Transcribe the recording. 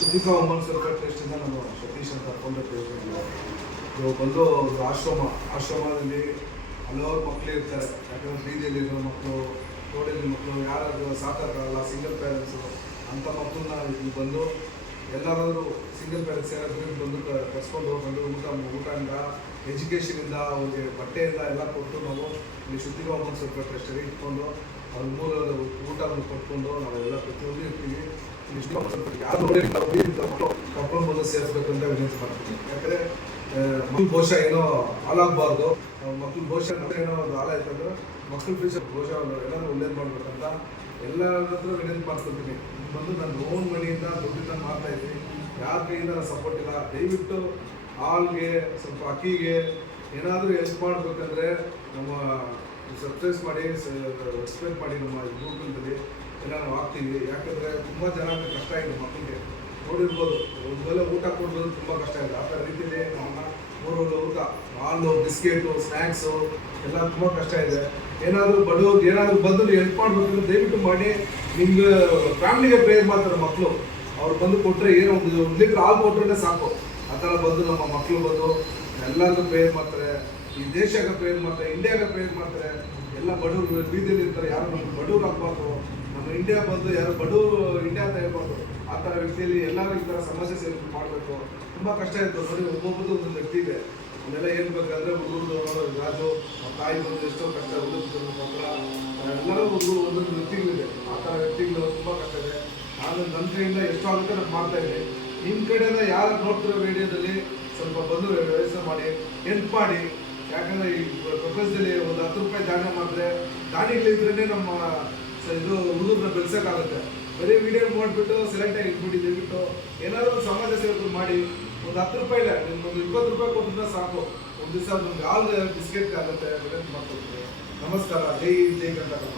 ಸುದೀಪಾ women's welfare ಟ್ರಸ್ಟಿಂದ ನಾನು ಸತೀಶ್ ಅಂತ founder ಇದು ಬಂದು ಒಂದು ಆಶ್ರಮದಲ್ಲಿ ಹಲವಾರು ಮಕ್ಕಳು ಇರ್ತಾರೆ. ಯಾಕಂದರೆ ಬೀದಿಯಲ್ಲಿರೋ ಮಕ್ಕಳು, ರೋಡಲ್ಲಿ ಮಕ್ಕಳು, ಯಾರಾದರೂ ಸಾಕಾಗಲ್ಲ, ಸಿಂಗಲ್ ಪೇರೆಂಟ್ಸು ಅಂಥ ಮಕ್ಕಳನ್ನ ಇಲ್ಲಿ ಬಂದು ಎಲ್ಲರೂ ಸಿಂಗಲ್ ಪೇರೆಂಟ್ಸ್ ಯಾರಾದರೂ ಬಂದು ಕರ್ಸ್ಕೊಂಡು ಬಂದು ಊಟದಿಂದ ಎಜುಕೇಷನಿಂದ ಅವ್ರಿಗೆ ಬಟ್ಟೆಯಿಂದ ಎಲ್ಲ ಕೊಟ್ಟು ನಾವು ಇಲ್ಲಿ ಸುದೀಪಾ ವುಮೆನ್ಸ್ ವೆಲ್ಫೇರ್ ಟ್ರಸ್ಟಿಗೆ ಇಟ್ಕೊಂಡು ಅವ್ರ ಮೂಲ ಊಟವನ್ನು ಕೊಟ್ಕೊಂಡು ನಾವೆಲ್ಲ ಪ್ರತಿಯೊಂದು ಇರ್ತೀವಿ. ಯಾರು ನೋಡಿ ಕರ್ಕೊಂಡು ಬಂದು ಸೇರಿಸ್ಬೇಕಂತ ವಿನಂತಿ ಮಾಡ್ತೀನಿ. ಯಾಕಂದರೆ ಮಕ್ಕಳು ಬಹುಶಃ ಏನೋ ಹಾಳಾಗಬಾರ್ದು, ಮಕ್ಕಳು ಬಹುಶಃ ಏನೋ ಒಂದು ಹಾಳಾಯ್ತಂದ್ರೆ ಮಕ್ಕಳು ಫ್ಯೂಚರ್ ಬಹುಶಃ ಎಲ್ಲರೂ ಒಳ್ಳೇದು ಮಾಡ್ಬೇಕಂತ ಎಲ್ಲರ ಹತ್ರ ವಿನಂತಿ ಮಾಡ್ಕೊಳ್ತೀನಿ. ಬಂದು ನಾನು ಓನ್ ಮನಿಯಿಂದ ದುಡ್ಡಿಂದ ಮಾಡ್ತಾ ಇದ್ದೀನಿ, ಯಾರ ಕೈಯಿಂದ ನಾನು ಸಪೋರ್ಟ್ ಇಲ್ಲ. ದಯವಿಟ್ಟು ಹಾಲ್ಗೆ ಸ್ವಲ್ಪ ಅಕ್ಕಿಗೆ ಏನಾದರೂ ಹೆಲ್ಪ್ ಮಾಡಬೇಕಂದ್ರೆ ನಮ್ಮ ಸಬ್ಸ್ಕ್ರೈಬ್ ಮಾಡಿ ನಮ್ಮ ಗೂಗಲ್ದಲ್ಲಿ ಎಲ್ಲ ನಾವು ಹಾಕ್ತೀವಿ. ಯಾಕಂದರೆ ತುಂಬ ಜನ ಕಷ್ಟ ಇದೆ, ಮಕ್ಕಳಿಗೆ ನೋಡಿರ್ಬೋದು, ಒಂದು ವೇಳೆ ಊಟ ಕೊಡೋದು ತುಂಬ ಕಷ್ಟ ಇದೆ. ಆ ಥರ ರೀತಿಯಲ್ಲಿ ನಮ್ಮ ಮೂರು ಊಟ ಹಾಲು, ಬಿಸ್ಕೆಟು, ಸ್ನ್ಯಾಕ್ಸು ಎಲ್ಲ ತುಂಬ ಕಷ್ಟ ಇದೆ. ಏನಾದರೂ ಬಡವ್ರಿಗೆ ಏನಾದರೂ ಬಂದು ಹೆಲ್ಪ್ ಮಾಡಬೇಕಂದ್ರೆ ದಯವಿಟ್ಟು ಮಾಡಿ. ನಿಮ್ಗೆ ಫ್ಯಾಮಿಲಿಗೆ ಪ್ರೇಯರ್ ಮಾಡ್ತಾರೆ ಮಕ್ಕಳು, ಅವ್ರು ಬಂದು ಕೊಟ್ಟರೆ ಏನೋ ಒಂದು ಲೀಟ್ರ್ ಹಾಲು ಕೊಟ್ಟರೆ ಸಾಕು. ಆ ಥರ ಬಂದು ನಮ್ಮ ಮಕ್ಕಳು ಬಂದು ಎಲ್ಲರಿಗೂ ಪ್ರೇಯರ್ ಮಾಡ್ತಾರೆ, ಈ ದೇಶಕ್ಕೆ ಪ್ರೇಯರ್ ಮಾಡ್ತಾರೆ, ಇಂಡಿಯಾಗೆ ಪ್ರೇಯರ್ ಮಾಡ್ತಾರೆ. ಎಲ್ಲ ಬಡವರು ಬೀದಿಯಲ್ಲಿ ಇರ್ತಾರೆ, ಯಾರು ನಮ್ಗೆ ಬಡವ್ರು ಆಗಬಾರ್ದು, ನಮ್ಮ ಇಂಡಿಯಾ ಬಂದು ಯಾರು ಬಡವರು ಇಂಡಿಯಾ ಅಂತ ಹೇಳ್ಬಾರ್ದು. ಆ ಥರ ವ್ಯಕ್ತಿಯಲ್ಲಿ ಎಲ್ಲರೂ ಈ ಥರ ಸಮಸ್ಯೆ ಸೇರಿ ಮಾಡಬೇಕು. ತುಂಬ ಕಷ್ಟ ಇತ್ತು ನೋಡಿ, ಒಬ್ಬೊಬ್ಬರು ಒಂದೊಂದು ವ್ಯಕ್ತಿ ಇದೆ. ಅದೆಲ್ಲ ಹೇಳ್ಬೇಕಾದ್ರೆ ಹುಡುಗರು ರಾಜು ಅವ್ರ ತಾಯಿ ಬಂದು ಎಷ್ಟೋ ಕಷ್ಟ, ಹುಡುಗರು ಪತ್ರ ಎಲ್ಲರೂ ಒಂದೊಂದು ವ್ಯಕ್ತಿಗಳಿದೆ. ಆ ಥರ ವ್ಯಕ್ತಿಗಳು ತುಂಬ ಕಷ್ಟ ಇದೆ. ನಾನು ನನ್ನ ಕಡೆಯಿಂದ ಎಷ್ಟು ಆಗುತ್ತೆ ನಾನು ಮಾಡ್ತಾಯಿದ್ದೆ. ನಿಮ್ಮ ಕಡೆಯಿಂದ ಯಾರು ನೋಡ್ತಿರೋ ವಿಡಿಯೋದಲ್ಲಿ ಸ್ವಲ್ಪ ಬಂದು ವ್ಯವಸ್ಥೆ ಮಾಡಿ ಹೆಲ್ಪ್ ಮಾಡಿ. ಯಾಕಂದರೆ ಈ ಪ್ರಪಂಚದಲ್ಲಿ ಒಂದು 10 ರೂಪಾಯಿ ದಾನ ಮಾಡಿದ್ರೆ ದಾನಿಗಳಿದ್ರೇ ನಮ್ಮ ಇದು ಹುಡುಗರನ್ನ ಬೆಳೆಸೋಕ್ಕಾಗುತ್ತೆ. ಬರೀ ವಿಡಿಯೋ ಮಾಡಿಬಿಟ್ಟು ಸೆಲೆಕ್ಟಾಗಿ ಇಟ್ಬಿಟ್ಟು ದಯವಿಟ್ಟು ಏನಾದರೂ ಸಮಾಜ ಸೇವೆ ಮಾಡಿ. ಒಂದು 10 ರೂಪಾಯಿ ಇಲ್ಲ, ನಿಮ್ಗೊಂದು 20 ರೂಪಾಯಿ ಕೊಟ್ಟಿದ್ರೆ ಸಾಕು. ಒಂದು ದಿವಸ ನಮ್ಗೆ ಹಾಲು ಬಿಸ್ಕೆಟ್ ಆಗುತ್ತೆ. ವಿನಂತಿ ಮಾಡ್ಕೊಳ್ತೀನಿ. ನಮಸ್ಕಾರ. ಜೈ ಕರ್ನಾಟಕ.